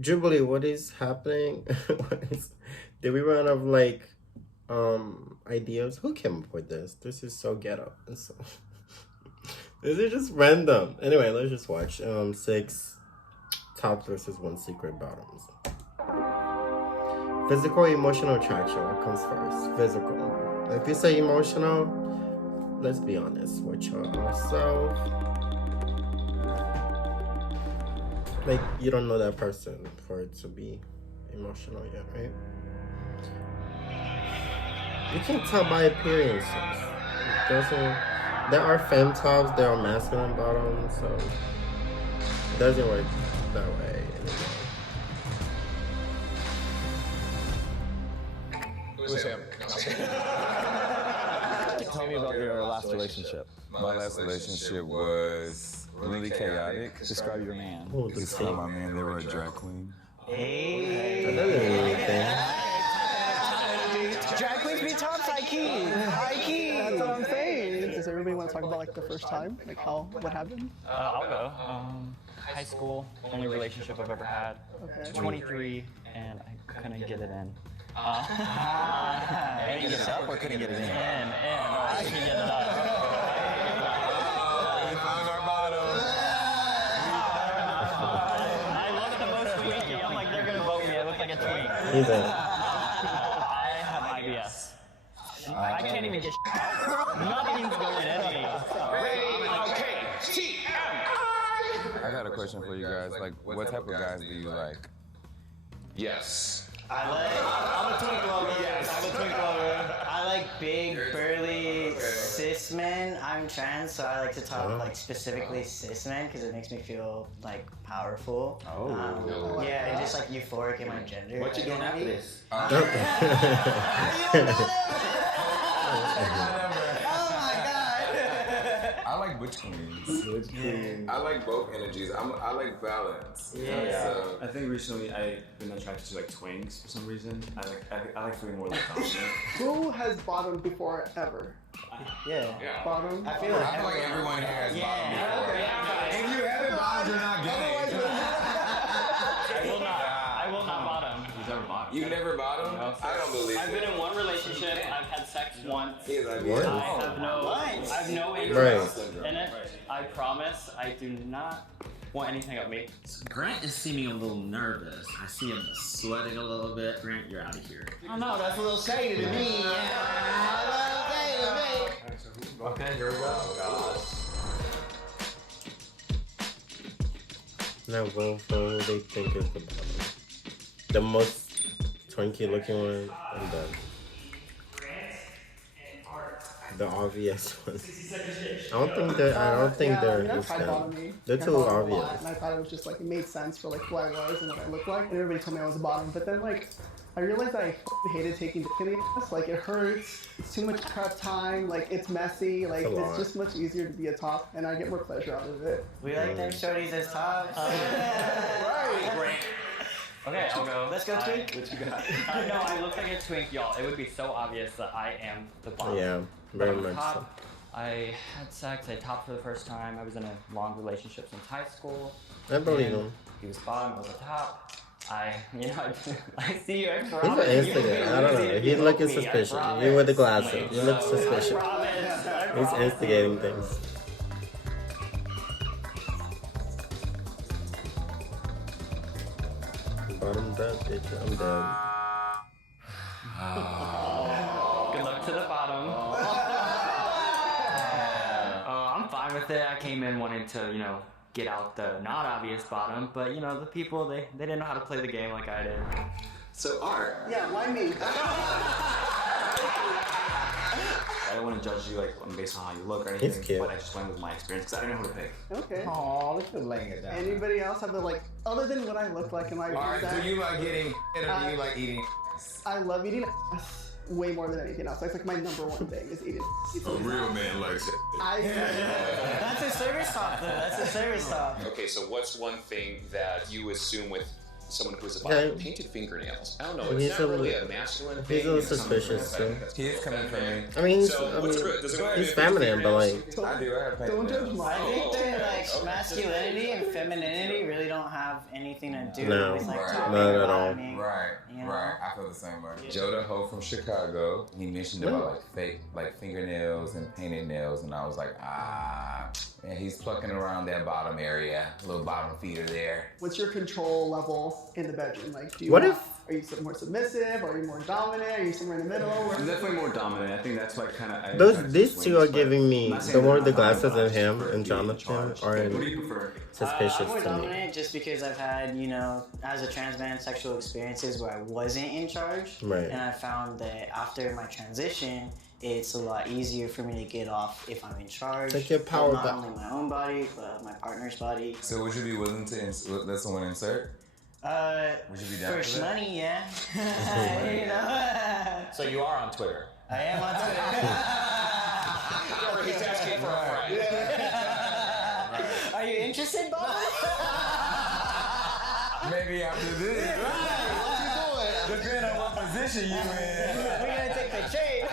Jubilee, what is happening? Did we run out of ideas? Who came up with this? This is so ghetto. This is just random. Anyway, let's just watch. Six tops versus one secret bottoms. Physical, emotional attraction. What comes first? Physical. If you say emotional, let's be honest with yourself. Like, you don't know that person for it to be emotional yet, right? You can tell by appearances. It doesn't. There are femme tops, there are masculine bottoms, so it doesn't work that way Tell me about your last relationship. My last relationship was really chaotic. Describe your man. Oh, the Describe my man, they were a drag queen. That doesn't mean anything. Drag queens be top high key. High key. That's what I'm saying. Does everybody want to talk about like the first time? Like what happened? I'll go. High school, only relationship I've ever had. Okay. 23, and I couldn't get it in. Couldn't get it up or couldn't get it in? I couldn't get it up. We found our bottom. I looked the most twinky. I'm like, they're gonna vote me. I look like a twink. He's a. I have IBS. I can't even get out. Nothing's going in me. I got a question for you guys. Like, what type of guys do you like? Yes. I'm a twink lover. Yes. I'm a twink lover. I like big, burly cis men. I'm trans, so I like to talk like specifically cis men because it makes me feel like powerful. Yeah, and just like euphoric in my gender. What you doing after this? I like butch queens. I like both energies. I like balance. Yeah. So, I think recently I've been attracted to like twinks for some reason. I like feeling more like dominant. Who has bottomed before ever? Yeah. Bottom? I feel like I feel like everyone here has Yeah. bottom before. If you haven't bottomed, you're not gay. I will not bottom. Who's ever bottom? You never bottomed? I don't believe I've it. been in one relationship. I've had sex once. He has What? IBS. I have no interest in it. I promise. I do not want anything of me. Grant is seeming a little nervous. I see him sweating a little bit. Grant, you're out of here. Oh no, that's a little shady to me. Okay, here we go. Now vote for who they think is the bottom. The most twinky looking one and the obvious one. I don't think they're I've tried them. bottoming. They're I too bottomed a obvious. lot, and I thought it was just like it made sense for like who I was and what I looked like. And everybody told me I was a bottom, but then like I realized that I hated taking dick in the ass. Like it hurts. It's too much prep time. Like it's messy. Like It's a lot. it's just much easier to be a top, and I get more pleasure out of it. We like them shorties as tops. Okay, I'll go. Let's go, twink. What you got? No, I look like a twink, y'all. It would be so obvious that I am the bottom. Yeah, But very I'm much so. top. I had sex. I topped for the first time. I was in a long relationship since high school. I believe And him. He was bottom. I was a top. I see you. I He's promise. an instigator. I don't know. He's looking suspicious. You with the glasses. You look I suspicious. promise. I He's promise. instigating things. Bottoms up, bitch. I'm dead. Good luck to the bottom. I'm fine with it. I came in wanting to, get out the not obvious bottom, but the people they didn't know how to play the game like I did. So Art. Yeah, why me? I don't want to judge you like based on how you look or anything, He's cute. but I just went with my experience because I didn't know who to pick. Okay. Oh, look at laying it down. Anybody else have the like other than what I look like and I Alright, that, do you like getting or do you like eating? I love eating ass way more than anything else. That's like my number one thing is eating ass. A real man likes it. That's a service top, though. That's a service top. Okay, so what's one thing that you assume with someone who's Okay. about painted fingernails. I don't know. He's It's not really a masculine thing. He's a little it's something suspicious from- too. He is coming from me. I mean, So, what's good? Does it go he's ahead? feminine, but like, I do. I have paint Don't judge nails. my. I think that like masculinity and femininity really don't have anything to do No. with like Right. talking Not at about all. me. Right, You know? right. I feel the same way. Joe the Ho from Chicago, he mentioned about like fake, like fingernails and painted nails, and I was like, and he's plucking around that bottom area, little bottom feeder there. What's your control level in the bedroom? Like, do you What want- if- are you more submissive? Are you more dominant? Are you somewhere in the middle? I'm definitely more dominant. I think that's why kind of. these two are giving me the one with the glasses and him and Jonathan are What do you prefer? suspicious I'm more to me. dominant just because I've had, you know, as a trans man, sexual experiences where I wasn't in charge. Right. And I found that after my transition, it's a lot easier for me to get off if I'm in charge. Take your of power not back. only my own body, but my partner's body. So would you be willing to let someone insert? Would you be down For for that? money, yeah. You know? So you are on Twitter. I am on Twitter. He's asking for a friend. Are you interested, Bob? Maybe after this. Depending on what position you in. We're gonna take the trade.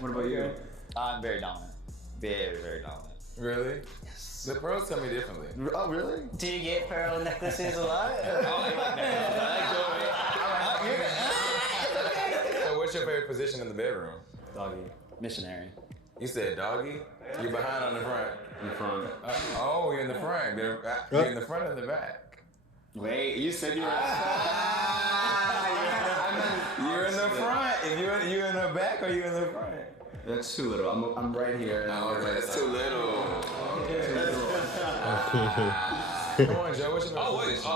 What about you? I'm very dominant. Very, very dominant. Really? The pros tell me differently. Oh, really? Do you get pearl necklaces a lot? So what's your favorite position in the bedroom? Doggy. Missionary. You said doggy? You're behind on the front. In front. Oh, you're in the front. You're in the front or the back? Wait, you said you were. You're in the front. If you're in the back or you're in the front? That's too little. I'm right here. Oh, that's too little. Come on, Joe. What's your Oh, wait. position?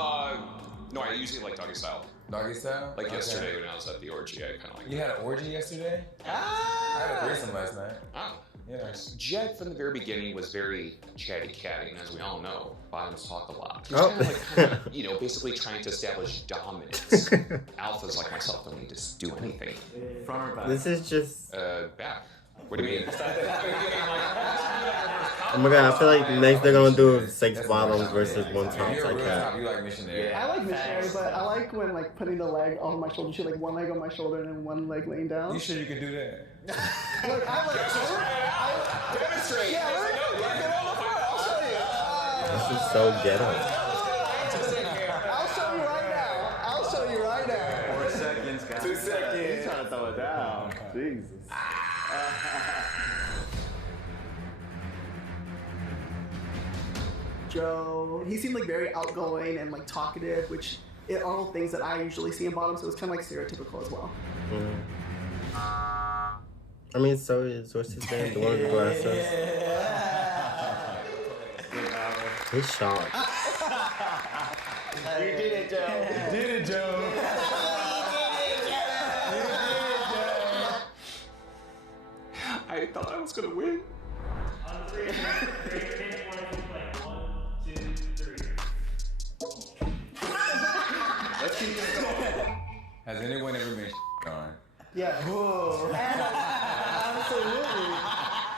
No, I usually like doggy style. Doggy style? Like Okay. yesterday when I was at the orgy, I kind of like. You had an orgy yesterday? I had a threesome last night. Oh. Yeah. Jed from the very beginning was very chatty catty, and as we all know, bottoms talk a lot. He's Oh. kind of you know, basically trying to establish dominance. Alphas like myself don't need to do anything. Front or back? This is just. Back. What do you mean? Oh my god, I feel like next they're gonna do 6 bottoms versus 1 If tops you're a like real that. top, you like missionary. I like missionary, but I like when like putting the leg on my shoulder. She like one leg on my shoulder and then one leg laying down. You sure you can do that? Look, I like. Demonstrate. Yeah, right? I'll show you. This is so ghetto. I'll show you right now. I'll show you right now. 4 seconds, guys. 2 seconds. He's trying to throw it down. Jesus. Joe, he seemed like very outgoing and like talkative, which are all things that I usually see in bottom, so it's kind of like stereotypical as well. I mean, so is what's his name? The one with the glasses. He's shocked. You did it, Joe. Did it, Joe. I thought I was gonna win. Let's keep this going. Has anyone ever been on? Yeah. Absolutely.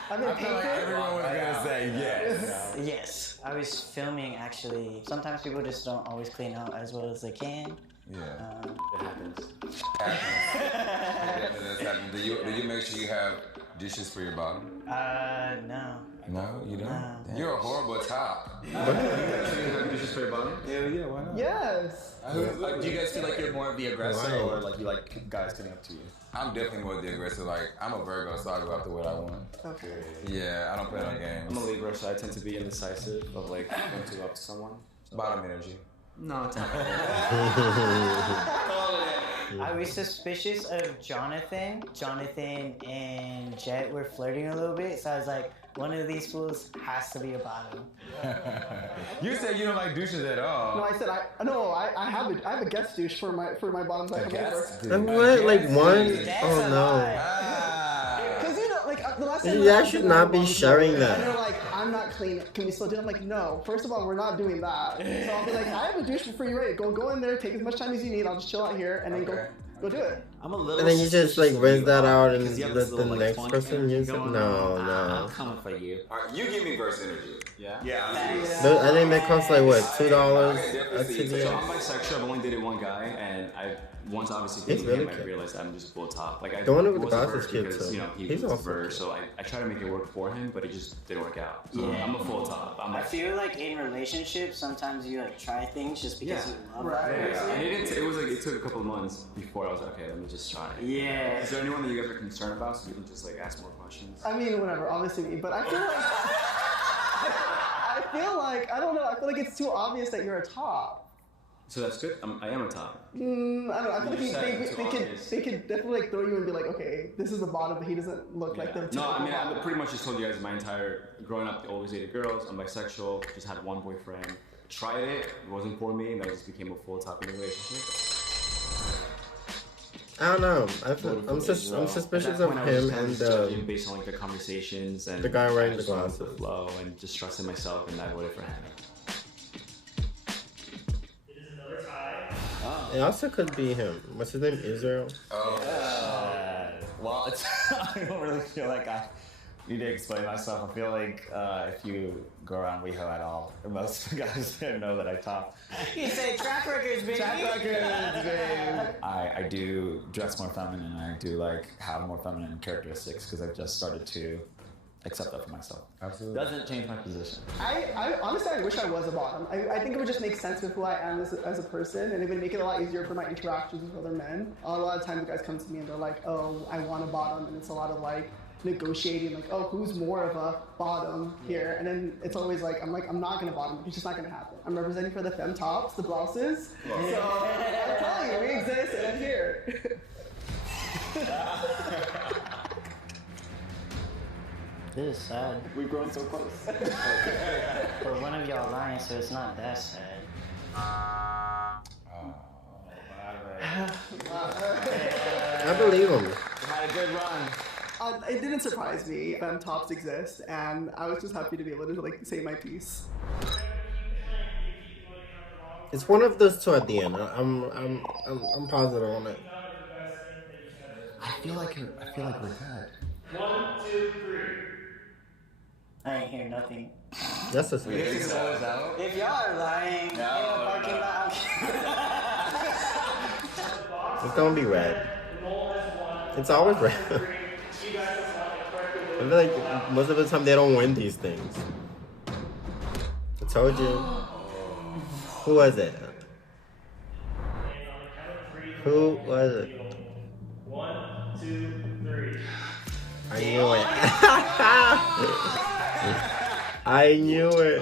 I've been I feel like painted. everyone was gonna say yes. Yes, I was filming actually. Sometimes people just don't always clean out as well as they can. Yeah. It happens. That's happened. Do you make sure you have dishes for your bottom? No. No, you don't. No. Damn. You're a horrible top. Dishes for your bottom? Yeah, why not? Yes. Do you guys feel like you're more of the aggressor, Why? or like you like guys getting up to you? I'm definitely more the aggressive. Like I'm a Virgo, so I go after what I want. Okay. Yeah, I don't play no I'm a games. Libra, so I tend to be indecisive of like when to go up to someone. Bottom energy. No, it's not. I was suspicious of Jonathan. Jonathan and Jet were flirting a little bit, so I was like, one of these fools has to be a bottom. You said you don't like douches at all. No, I said I have a guest douche for my bottoms that come over. And what? Like one? That's Oh a no. Ah. Because you know, like the last time You we guys were should out, not be and sharing they're that. like, I'm not clean. Can we still do it? I'm like, no. First of all, we're not doing that. So I'll be like, I have a douche for free rate. Go in there, take as much time as you need. I'll just chill out here and then go. Go do it. I'm a little. And then you just like suspicious of rinse you, that out and because you have let this the little, like, next funk person energy use it. going No, on. no. I'm coming for you. Alright, you give me verse energy. Yeah. I think they cost like what, $2 I a definitely see So TVS? I'm bisexual. I've only dated one guy, and once obviously He's dating really him, I cute. realized I'm just full top. Like I The one with the was a glasses verse is cute, because, too. you know, he He's was a also verse, cute. so I tried to make it work for him, but it just didn't work out. So Yeah. I'm a full top. I'm I like, feel like in relationships, sometimes you like try things just because you love Right. that person. and it was like it took a couple of months before I was like, okay, let me just try. Yeah. Is there anyone that you guys are concerned about, so we can just like ask more questions? I mean, whatever, obviously me, but I feel like I don't know. I feel like it's too obvious that you're a top. So that's good. I am a top. I don't know. I feel You like said they it's could obvious. they could definitely like throw you and be like, okay, this is the bottom, but he doesn't look like the No, typical I mean, I bottom. pretty much just told you guys my entire growing up, always dated girls. I'm bisexual. Just had one boyfriend. Tried it. It wasn't for me, and I just became a full top in a relationship. I don't know. I'm At suspicious that of point, I was him just kind of and just judging based on like the conversations and the guy wearing I just the went with glasses. flow and just trusted myself, and I voted for him. It also could be him. What's his name? Israel? Well, it's, I don't really feel like I need to explain myself. I feel like if you go around WeHo at all, most of the guys there know that I top. You say track records, baby. I do dress more feminine. I do like have more feminine characteristics because I've just started to accept that for myself. Absolutely. Doesn't change my position. I honestly, I wish I was a bottom. I think it would just make sense with who I am as a person, and it would make it a lot easier for my interactions with other men. A lot of times, guys come to me and they're like, "Oh, I want a bottom," and it's a lot of like negotiating, like, "Oh, who's more of a bottom here?" And then it's always like, I'm not gonna bottom. It's just not gonna happen. I'm representing for the femme tops, the blouses. So I'm telling you, we exist, and I'm here. This is sad. We've grown so close. But one of y'all lying, so it's not that sad. I believe him. Had a good run. It didn't surprise me. Femme tops exist, and I was just happy to be able to like say my piece. It's one of those two at the end. I'm positive on it. I feel like we're good. I ain't hear nothing. That's a If y'all are lying in the parking lot, It's gonna be red. It's always red. I feel like most of the time they don't win these things. I told you. Who was it? Who was it? 1, 2, 3. I knew it. I knew it.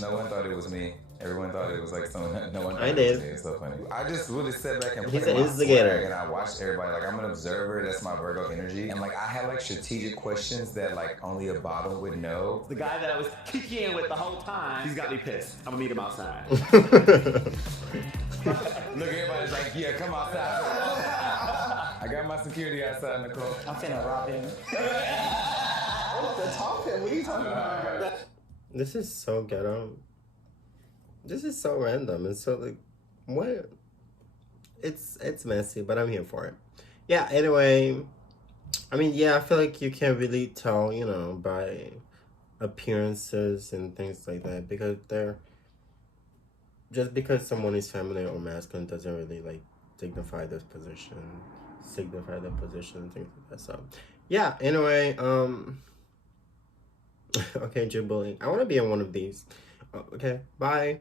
No one thought it was me. Everyone thought it was like someone. No one. Thought I it did. Was me. It's so funny. I just really sat back and He's played an my instigator. swag, and I watched everybody. Like I'm an observer. That's my Virgo energy. And like I had like strategic questions that like only a bottom would know. The guy that I was kicking with the whole time, he's got me pissed. I'm gonna meet him outside. Look, everybody's like, yeah, come outside. I got my security outside, Nicole. I'm finna rob him. The top him. What are you talking about? This is so ghetto. This is so random. It's so like, what? It's messy, but I'm here for it. Yeah. Anyway, I mean, yeah, I feel like you can't really tell, you know, by appearances and things like that because they're just because someone is feminine or masculine doesn't really like signify their position and things like that. So, yeah. Anyway, okay, Jubilee. I want to be in one of these. Okay. Bye.